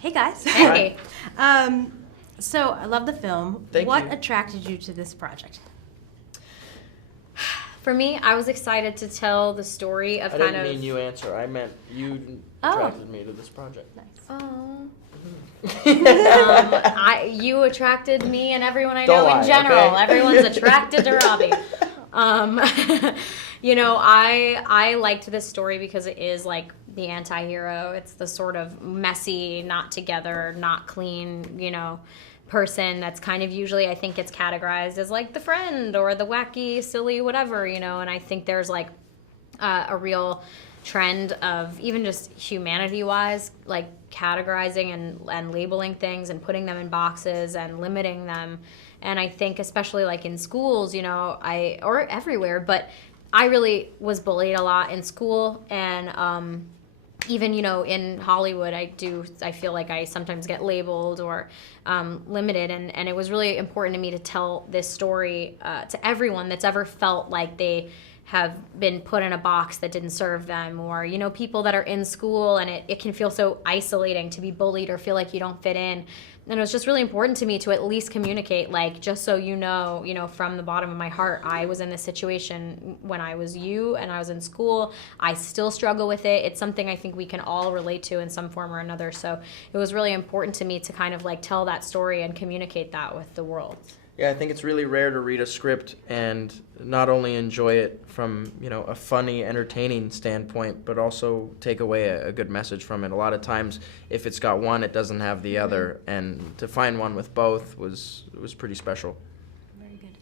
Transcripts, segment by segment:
Hey guys. Hey. So I love the film. Thank What you. attracted you to this project? For me, I was excited to tell the story of I kind didn't of. mean you answer. I meant you Oh. attracted me to this project. Nice. Oh. You attracted me and everyone I Don't know lie, in general. okay? Everyone's attracted to Robbie. I liked this story because it is like the anti-hero. It's the sort of messy, not together, not clean, person that's kind of usually I think gets categorized as like the friend or the wacky, silly, whatever, and I think there's like a real trend of even just humanity-wise, like categorizing and labeling things and putting them in boxes and limiting them. And I think especially like in schools, or everywhere, but I really was bullied a lot in school, and even in Hollywood, I feel like I sometimes get labeled or limited, and it was really important to me to tell this story to everyone that's ever felt like they have been put in a box that didn't serve them, or people that are in school and it can feel so isolating to be bullied or feel like you don't fit in. And it was just really important to me to at least communicate, like, just so from the bottom of my heart, I was in this situation when I was you and I was in school. I still struggle with it. It's something I think we can all relate to in some form or another. So it was really important to me to kind of like tell that story and communicate that with the world. Yeah, I think it's really rare to read a script and not only enjoy it from, a funny, entertaining standpoint, but also take away a good message from it. A lot of times, if it's got one, it doesn't have the other, and to find one with both was pretty special. Very good.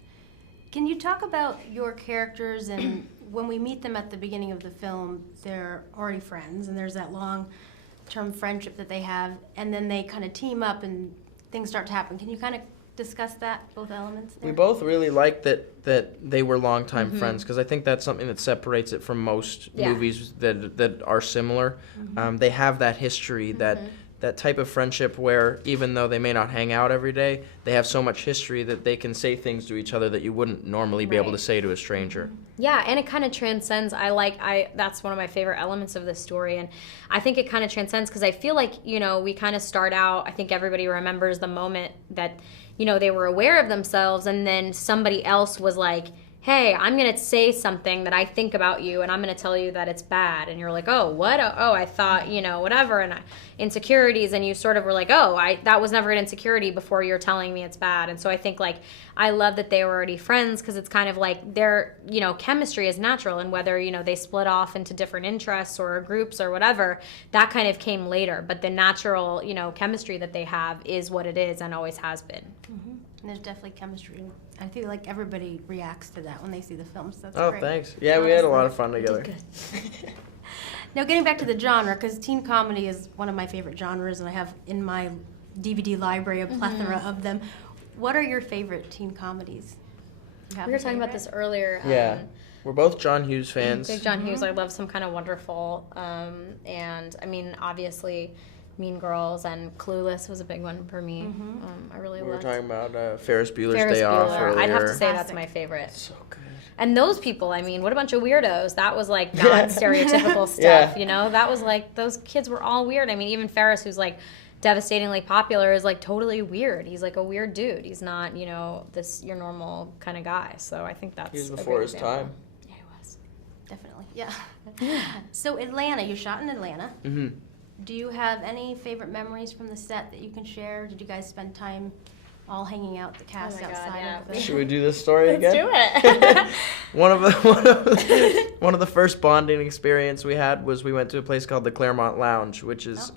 Can you talk about your characters, and when we meet them at the beginning of the film, they're already friends, and there's that long-term friendship that they have, and then they kind of team up and things start to happen. Can you kind of discuss that, both elements there? We both really liked that they were longtime friends, because I think that's something that separates it from most movies that are similar. They have that history, that type of friendship where even though they may not hang out every day, they have so much history that they can say things to each other that you wouldn't normally be able to say to a stranger. Yeah, and it kind of transcends. That's one of my favorite elements of this story, and I think it kind of transcends because I feel like, we kind of start out, I think everybody remembers the moment that, they were aware of themselves, and then somebody else was like, hey, I'm going to say something that I think about you, and I'm going to tell you that it's bad. And you're like, oh, what? Oh, I thought, whatever, and insecurities, and you sort of were like, oh, that was never an insecurity before you're telling me it's bad. And so I think, like, I love that they were already friends, because it's kind of like their, chemistry is natural, and whether, they split off into different interests or groups or whatever, that kind of came later. But the natural, chemistry that they have is what it is and always has been. And there's definitely chemistry. I feel like everybody reacts to that when they see the films. That's Oh, great. thanks. Yeah, we had a lot of fun together. Good. Now, getting back to the genre, because teen comedy is one of my favorite genres, and I have in my DVD library a plethora of them. What are your favorite teen comedies? We were talking about this earlier. Yeah. We're both John Hughes fans. Big John Hughes. I love Some Kind of Wonderful. And, I mean, obviously, Mean Girls and Clueless was a big one for me. I really We were loved talking about Ferris Bueller's Ferris Day Off Bueller. earlier. I'd have to say that's Classic. my favorite. So good. And those people, I mean, what a bunch of weirdos. That was like not stereotypical stuff, That was like, those kids were all weird. I mean, even Ferris, who's like devastatingly popular, is like totally weird. He's like a weird dude. He's not, this your normal kind of guy. So I think that's He was a before great his example. time. Yeah, he was. Definitely, yeah. So Atlanta, you shot in Atlanta. Mm-hmm. Do you have any favorite memories from the set that you can share? Did you guys spend time all hanging out, the cast my God, outside yeah. of the... Should we do this story again? Let's do it. One of the first bonding experience we had was we went to a place called the Claremont Lounge, which is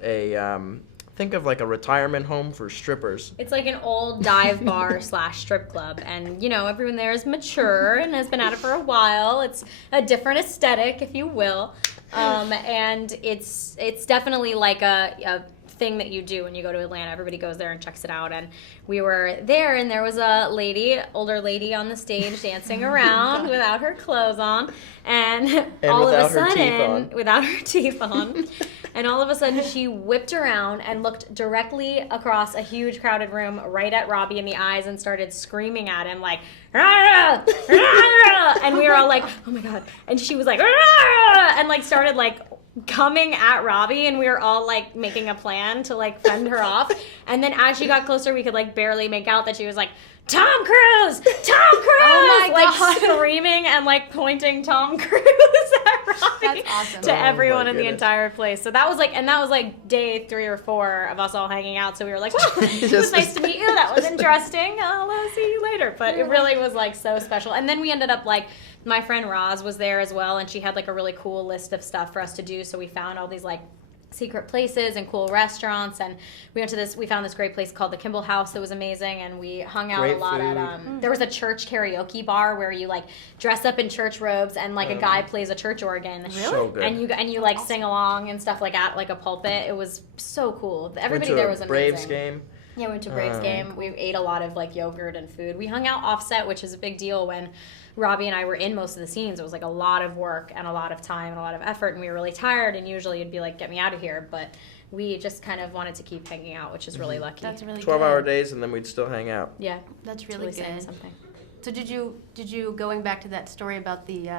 think of like a retirement home for strippers. It's like an old dive bar / strip club, and everyone there is mature and has been at it for a while. It's a different aesthetic, if you will, and it's definitely like a thing that you do when you go to Atlanta. Everybody goes there and checks it out, and we were there, and there was a older lady on the stage dancing around without her clothes on, and all of a sudden, without her teeth on. And all of a sudden, she whipped around and looked directly across a huge crowded room right at Robbie in the eyes and started screaming at him like, "Rah, rah, rah," and we were all like, oh my God. And she was like, "Rah," and like started like coming at Robbie, and we were all like making a plan to like fend her off. And then as she got closer, we could like barely make out that she was like, Tom Cruise! Tom Cruise! Oh my like God. screaming and like pointing Tom Cruise at Robbie That's awesome. to Oh everyone my in the goodness. entire place. So that was like day 3 or 4 of us all hanging out. So we were like, well, it was nice to meet you. That was interesting. I'll see you later. But it really was like so special. And then we ended up like, my friend Roz was there as well, and she had like a really cool list of stuff for us to do. So we found all these like secret places and cool restaurants, and we found this great place called the Kimball House that was amazing, and we hung out Great a lot food. at there was a church karaoke bar where you like dress up in church robes and like a guy plays a church organ. So good. And you like sing along and stuff like at like a pulpit. It was so cool. Everybody Went to there a was amazing. Braves game. Yeah, we went to a Braves game. Cool. We ate a lot of like yogurt and food. We hung out offset, which is a big deal when Robbie and I were in most of the scenes. It was like a lot of work and a lot of time and a lot of effort, and we were really tired, and usually you'd be like, get me out of here. But we just kind of wanted to keep hanging out, which is really lucky. That's really 12-hour good. days, and then we'd still hang out. Yeah. That's really saying good. something. So did you going back to that story about the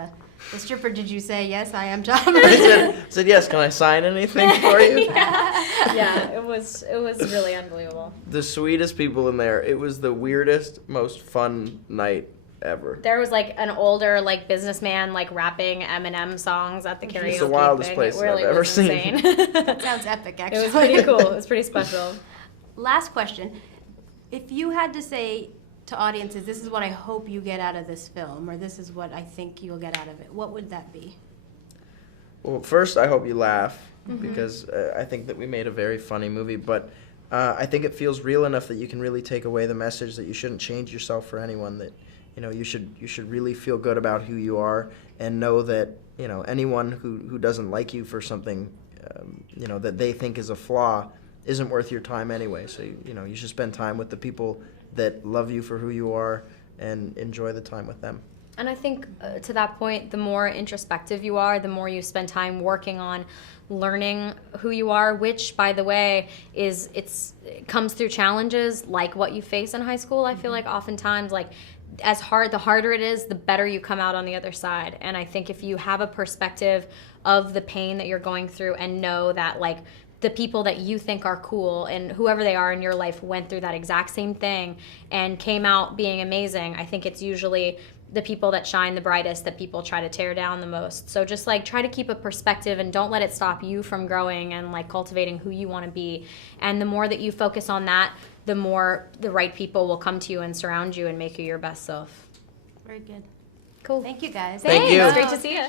stripper? Did you say yes? I am Tom. I said, yes, can I sign anything for you? Yeah, it was really unbelievable. The sweetest people in there. It was the weirdest, most fun night ever. There was like an older like businessman like rapping Eminem songs at the karaoke It's the wildest thing. place It really I've ever was seen. insane. That sounds epic, It actually. was pretty cool. It was pretty special. Last question: if you had to say to audiences, this is what I hope you get out of this film, or this is what I think you'll get out of it, what would that be? Well, first, I hope you laugh, because I think that we made a very funny movie, but I think it feels real enough that you can really take away the message that you shouldn't change yourself for anyone, that you should really feel good about who you are, and know that anyone who doesn't like you for something that they think is a flaw isn't worth your time anyway. So you should spend time with the people that love you for who you are and enjoy the time with them. And I think to that point, the more introspective you are, the more you spend time working on learning who you are, which, by the way, it comes through challenges like what you face in high school. I feel like oftentimes, like, the harder it is, the better you come out on the other side. And I think if you have a perspective of the pain that you're going through and know that, like, the people that you think are cool and whoever they are in your life went through that exact same thing and came out being amazing, I think it's usually the people that shine the brightest that people try to tear down the most. So just like try to keep a perspective and don't let it stop you from growing and like cultivating who you want to be. And the more that you focus on that, the more the right people will come to you and surround you and make you your best self. Very good. Cool. Thank you, guys. Thank you. It's great to see you.